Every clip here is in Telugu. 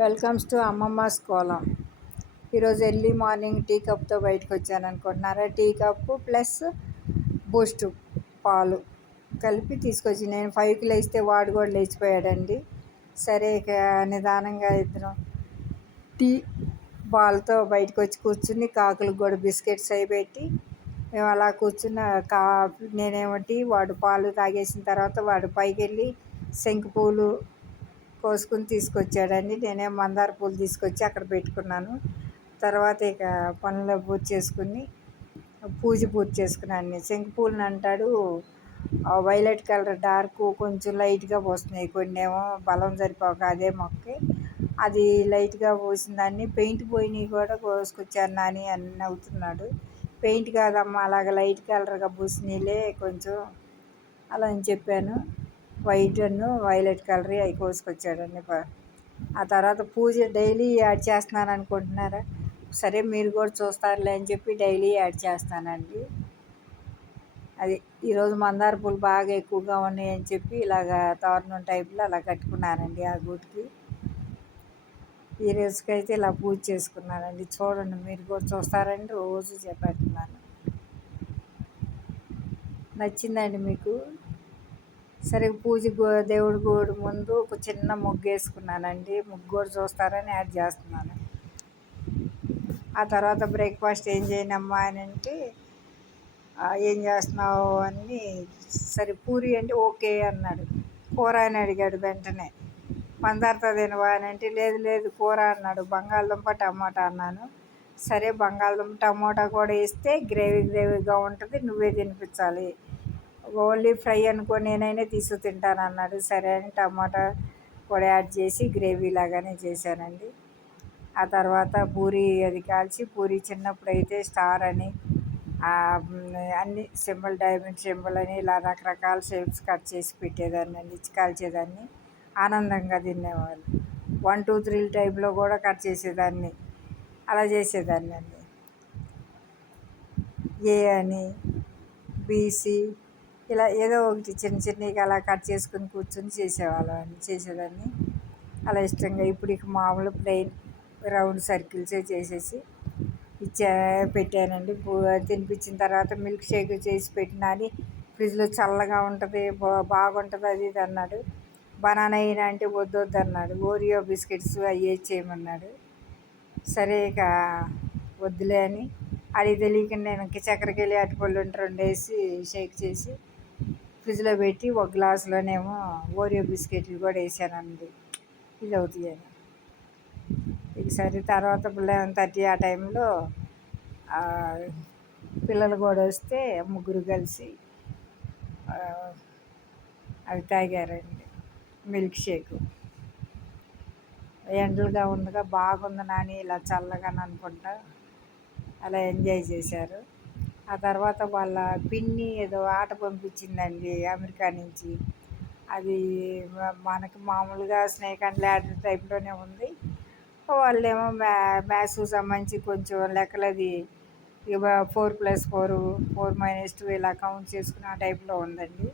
Welcomes to అమ్మమ్మస్ Kolam. ఈరోజు ఎర్లీ మార్నింగ్ టీ కప్తో బయటకు వచ్చాను అనుకుంటున్నారా. టీ కప్పు ప్లస్ బూస్ట్ పాలు కలిపి తీసుకొచ్చి నేను 5కి లేస్తే వాడు కూడా లేచిపోయాడండి. సరే ఇక నిదానంగా ఇద్దరం టీ పాలతో బయటకు వచ్చి కూర్చుని కాకులకు కూడా బిస్కెట్స్ అవి పెట్టి మేము అలా కూర్చున్న నేనేమో టీ, వాడు పాలు తాగేసిన తర్వాత వాడు పైకి వెళ్ళి శంకు పూలు కోసుకుని తీసుకొచ్చాడండి. నేనేం మందార పూలు తీసుకొచ్చి అక్కడ పెట్టుకున్నాను. తర్వాత ఇక పనులు పూర్తి చేసుకున్నాను. శంకు పూలను అంటాడు వైలెట్ కలర్ డార్క్ కొంచెం లైట్గా పోస్తున్నాయి, కొన్ని ఏమో బలం సరిపోక అదే మొక్కి అది లైట్గా పోసిన దాన్ని పెయింట్ పోయినవి కూడా కోసుకొచ్చాను నాని అని నవ్వుతున్నాడు. పెయింట్ కాదమ్మా, అలాగ లైట్ కలర్గా పూసినీళ్ళే కొంచెం అలా అని చెప్పాను. వైట్ అను వైలెట్ కలర్ అవి కోసుకొచ్చాడండి. ఆ తర్వాత పూజ డైలీ యాడ్ చేస్తున్నాను అనుకుంటున్నారా? సరే మీరు కూడా చూస్తారులే అని చెప్పి డైలీ యాడ్ చేస్తానండి. అది ఈరోజు మందార పూలు బాగా ఎక్కువగా ఉన్నాయి అని చెప్పి ఇలాగ తోరణం టైప్లో అలా కట్టుకున్నానండి ఆ గుడికి. ఈ రోజుకైతే ఇలా పూజ చేసుకున్నానండి. చూడండి, మీరు కూడా చూస్తారండి, రోజు చెప్పేస్తున్నాను. నచ్చిందండి మీకు? సరే దేవుడి గుడి ముందు ఒక చిన్న ముగ్గు వేసుకున్నానండి. ముగ్గు కూడా చూస్తారని యాడ్ చేస్తున్నాను. ఆ తర్వాత బ్రేక్ఫాస్ట్ ఏం చేయనమ్మా అని అంటే ఏం చేస్తున్నావు అని, సరే పూరి అంటే ఓకే అన్నాడు. కూర అని అడిగాడు వెంటనే. మందారతో తినవా అని అంటే లేదు కూర అన్నాడు. బంగాళదుంప టమాటా అన్నాను. సరే బంగాళదుంప టమాటా కూడా వేస్తే గ్రేవీగా ఉంటుంది, నువ్వే తినిపించాలి, ఓన్లీ ఫ్రై అనుకో నేనైనా తింటాను అన్నాడు. సరే అని టమాటా కూడా యాడ్ చేసి గ్రేవీ లాగానే చేశానండి. ఆ తర్వాత పూరి అది కాల్చి, పూరి చిన్నప్పుడు అయితే స్టార్ అని అన్ని సింబల్, డైమండ్ సింబల్ అని ఇలా రకరకాల షేప్స్ కట్ చేసి పెట్టేదాన్ని అండి, కాల్చేదాన్ని. ఆనందంగా తినేవాళ్ళు. 1, 2, 3 టైప్లో కూడా కట్ చేసేదాన్ని, అలా చేసేదాన్ని అండి. ఏ అని బీసీ ఇలా ఏదో ఒకటి చిన్నగా అలా కట్ చేసుకుని కూర్చొని చేసేదాన్ని అలా ఇష్టంగా. ఇప్పుడు ఇక మామూలు ప్లెయిన్ రౌండ్ సర్కిల్సే చేసేసి పెట్టానండి. తినిపించిన తర్వాత మిల్క్ షేక్ చేసి పెట్టినా అని, ఫ్రిడ్జ్లో చల్లగా ఉంటుంది బాగుంటుంది అది ఇది అన్నాడు. బనానా అయినా అంటే వద్దు అన్నాడు. ఓరియో బిస్కెట్స్ అవి చేయమన్నాడు. సరే ఇక వద్దులే అని అది తెలియక నేను చక్కెరకి వెళ్ళి అరటిపళ్ళు ఉంటే 2 వేసి షేక్ చేసి ఫ్రిడ్జ్లో పెట్టి ఒక గ్లాసులోనేమో ఓరియో బిస్కెట్లు కూడా వేసానండి, ఇది అవుతాయని. సరే తర్వాత 11:30 ఆ టైంలో పిల్లలు కూడా వస్తే ముగ్గురు కలిసి అవి తాగారండి, మిల్క్ షేక్. ఎండలుగా ఉందిగా, బాగుంది నాని ఇలా చల్లగా అనుకుంటా అలా ఎంజాయ్ చేశారు. ఆ తర్వాత వాళ్ళ పిన్ని ఏదో ఆట పంపించిందండి అమెరికా నుంచి. అది మనకి మామూలుగా స్నేక్ అండ్ ల్యాడర్ టైప్లోనే ఉంది. వాళ్ళేమో మ్యాథ్స్ సంబంధించి కొంచెం లెక్కలది 4+4, 4-2 ఇలా కౌంట్ చేసుకుని ఆ టైప్లో ఉందండి.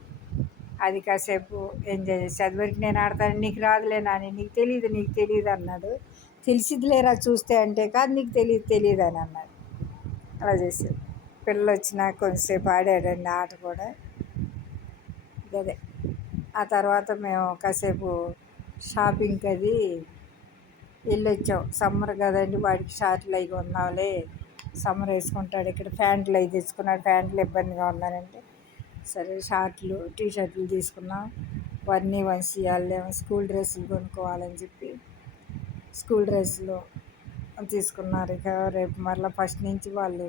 అది కాసేపు ఎంజాయ్ చేసి అది వరకు నేను ఆడతాను, నీకు రాదులే నాని, నీకు తెలియదు అన్నాడు. తెలిసిద్దిలేరా చూస్తే అంటే, కాదు నీకు తెలియదు అని అన్నాడు. అలా చేసేది. పిల్లలు వచ్చినా కొంచెంసేపు ఆడాడండి ఆట కూడా. అదే ఆ తర్వాత మేము కాసేపు షాపింగ్కి అది వెళ్ళొచ్చాం. సమ్మర్ కదండి, వాడికి షార్ట్లు అవి కొందాంలే, సమ్మర్ వేసుకుంటాడు. ఇక్కడ ప్యాంట్లు అవి తెచ్చుకున్నాడు, ప్యాంట్లు ఇబ్బందిగా ఉందనంటే సరే షార్ట్లు టీషర్ట్లు తీసుకున్నాం. వంశీ వాళ్ళేమో స్కూల్ డ్రెస్సులు కొనుక్కోవాలని చెప్పి స్కూల్ డ్రెస్సులు తీసుకున్నారు. ఇక రేపు మరలా ఫస్ట్ నుంచి వాళ్ళు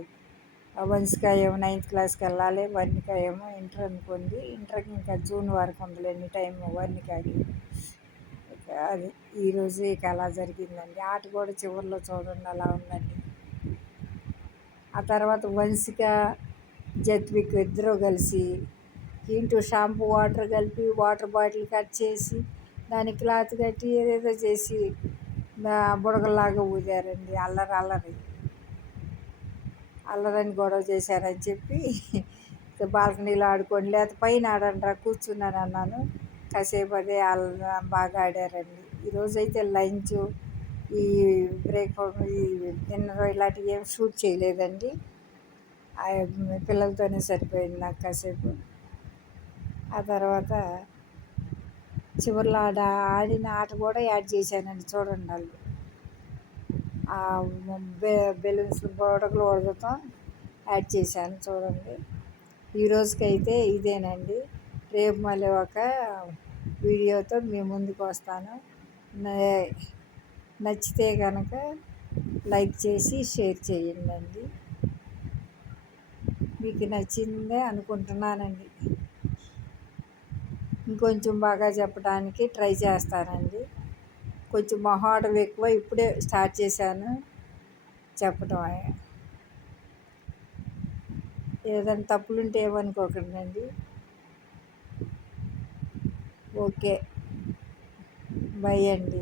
వంశిక ఏమో 9th క్లాస్కి వెళ్ళాలి, వర్ణిక ఏమో ఇంటర్ అనుకుంది. ఇంటర్కి ఇంకా జూన్ వరకు ఉందిలేండి టైం వర్ణికకి. ఇక అది ఈరోజు ఇక అలా జరిగిందండి. ఆట కూడా చివరిలో చూడండి అలా ఉందండి. ఆ తర్వాత వంశిక జత్విక్ ఇద్దరు కలిసి షాంపూ వాటర్ కలిపి వాటర్ బాటిల్ కట్ చేసి దానికి క్లాత్ కట్టి ఏదేదో చేసి బుడగల్లాగా ఊదారండి. అల్లరని గొడవ చేశారని చెప్పి బాల్కనీలో ఆడుకోండి, లేకపోతే పైన ఆడండి కూర్చున్నాను అన్నాను. కాసేపు అదే బాగా ఆడారండి. ఈరోజైతే లంచ్ ఈ ఈ డిన్నర్ ఇలాంటివి ఏమి షూట్ చేయలేదండి. పిల్లలతోనే సరిపోయింది నాకు కాసేపు. ఆ తర్వాత చివరిలో ఆడిన ఆట కూడా యాడ్ చేశానండి, చూడండి వాళ్ళు. ఆ బెలూన్స్ బుడగలు ఊదటం యాడ్ చేశాను, చూడండి. ఈ రోజుకైతే ఇదేనండి. రేపు మళ్ళీ ఒక వీడియోతో మీ ముందుకు వస్తాను. నచ్చితే కనుక లైక్ చేసి షేర్ చేయండి. మీకు నచ్చిందే అనుకుంటున్నానండి. ఇంకొంచెం బాగా చెప్పడానికి ట్రై చేస్తానండి. కొంచెం మొహాటం ఎక్కువ, ఇప్పుడే స్టార్ట్ చేశాను చెప్పడం. ఏదైనా తప్పులుంటే ఏమనుకోకండి. ఓకే, బై అండి.